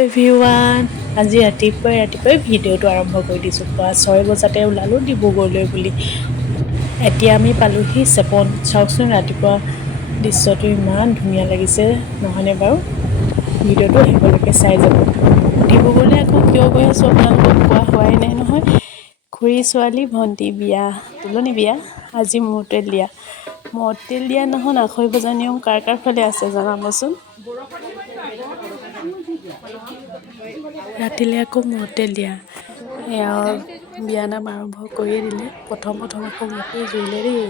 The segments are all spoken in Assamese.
এভৰিৱান আজি ৰাতিপুৱাই ভিডিঅ'টো আৰম্ভ কৰি দিছোঁ। পুৱা 6 বজাতে ওলালোঁ ডিব্ৰুগড়লৈ বুলি। এতিয়া আমি পালোহি চেপন। চাওকচোন ৰাতিপুৱা দৃশ্যটো ইমান ধুনীয়া লাগিছে নহয়নে বাৰু? ভিডিঅ'টো শেষলৈকে চাই যাব। ডিব্ৰুগড়লৈ আকৌ কিয় গৈ আছোঁ আপোনালোকক কোৱা হোৱাই নাই নহয়। খুৰী ছোৱালী ভণ্টি বিয়া, তুলনি বিয়া। আজি মূৰত তেল দিয়া। মূৰত তেল দিয়া নহয়, আখৈ বজা নিয়ম কাৰ কাৰ ফালে আছে জনাবচোন। ৰাতিলৈ আকৌ মূৰত তেল দিয়া। এয়া বিয়া নাম আৰম্ভ কৰিয়ে দিলে। প্ৰথম আকৌ মোকেই জুৰিলে দেই।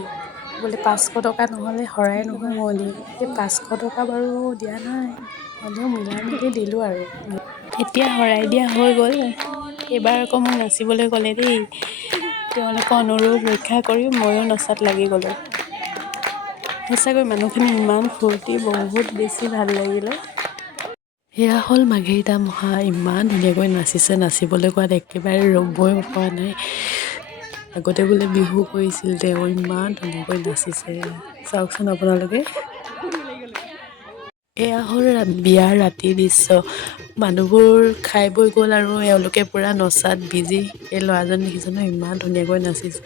বোলে 500 টকা নহ'লে শৰাই নহয় শুৱনি। সেই 500 টকা বাৰু দিয়া নাই, হ'লেও মিলাই মেলি দিলোঁ আৰু। এতিয়া শৰাই দিয়া হৈ গ'ল। এইবাৰ আকৌ মোক নাচিবলৈ ক'লে দেই। তেওঁলোকৰ অনুৰোধ ৰক্ষা কৰি ময়ো নচাত লাগি গ'লোঁ। সঁচাকৈ মানুহখিনি ইমান ফূৰ্তি, বহুত বেছি ভাল লাগিলে। সেয়া হ'ল মাৰ্ঘেৰিটা মহা। ইমান ধুনীয়াকৈ নাচিছে, নাচিবলৈ কোৱাত একেবাৰে ৰ'বই পৰা নাই। আগতে বোলে বিহু কৰিছিল, তেওঁ ইমান ধুনীয়াকৈ নাচিছে চাওকচোন আপোনালোকে। এয়া হ'ল বিয়াৰ ৰাতিৰ দৃশ্য। মানুহবোৰ খাই বৈ গ'ল আৰু এওঁলোকে পুৰা নচাত বিজি। এই ল'ৰাজন দেখিছে ন, ইমান ধুনীয়াকৈ নাচিছে।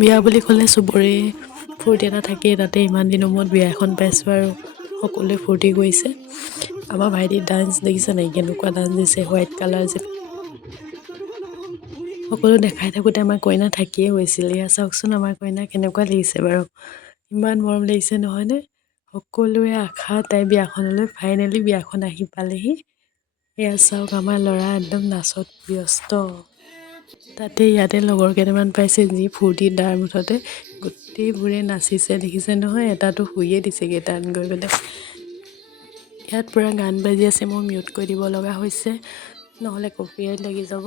বিয়া বুলি ক'লে চবৰে ফূৰ্তি এটা থাকেই। তাতে ইমান দিনৰ মূৰত বিয়া এখন পাইছোঁ আৰু সকলোৱে ফূৰ্তি কৰিছে। আমাৰ ভাইটিৰ ডান্স দেখিছে নাই, কেনেকুৱা ডান্স দিছে। হোৱাইট কালাৰ যে সকলো দেখাই থাকোঁতে আমাৰ কইনা থাকিয়ে গৈছিল। এয়া চাওকচোন আমাৰ কইনা কেনেকুৱা লাগিছে বাৰু, ইমান মৰম লাগিছে নহয়নে? সকলোৱে আশা তাই বিয়াখনলৈ, ফাইনেলি বিয়াখন আহি পালেহি। এয়া চাওক আমাৰ ল'ৰা একদম নাচত ব্যস্ত। তাতে ইয়াতে লগৰ কেইটামান পাইছে, যি ফূৰ্তি তাৰ মুঠতে গোটেইবোৰে নাচিছে দেখিছে নহয়। এটাতো শুইয়ে দিছেগৈ তাত গৈ পেলাই। ইয়াত পূৰা গান বাজি আছে, মই মিউট কৰি দিব লগা হৈছে নহ'লে কপিৰাইট লাগি যাব।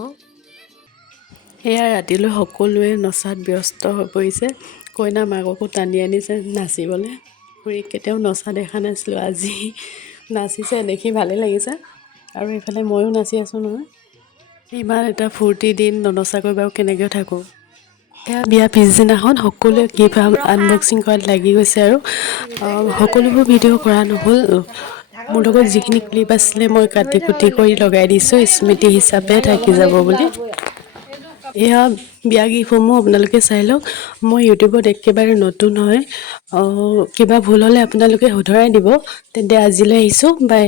এয়া ৰাতিলৈ সকলোৱে নচাত ব্যস্ত হৈ পৰিছে। কইনা মাককো টানি আনিছে নাচিবলৈ। খুৰীক কেতিয়াও নচা দেখা নাছিলোঁ, আজি নাচিছে দেখি ভালেই লাগিছে। আৰু এইফালে ময়ো নাচি আছোঁ নহয়। ইমান এটা ফূৰ্তিৰ দিন, ননচাকৈ বাৰু কেনেকৈ থাকোঁ। এয়া বিয়া পিছদিনাখন সকলোৱে গিফ্ট আনবক্সিং কৰাত লাগি গৈছে আৰু সকলোবোৰ ভিডিঅ' কৰা নহ'ল। মোৰ লগত যিখিনি ক্লিপ আছিলে মই কাটি কুটি কৰি লগাই দিছোঁ, স্মৃতি হিচাপে থাকি যাব বুলি। এয়া বিয়া গিফ্টসমূহ আপোনালোকে চাই লওক। মই ইউটিউবত একেবাৰে নতুন হয়, কিবা ভুল হ'লে আপোনালোকে শুধৰাই দিব। তেন্তে আজিলৈ আহিছোঁ, বাই।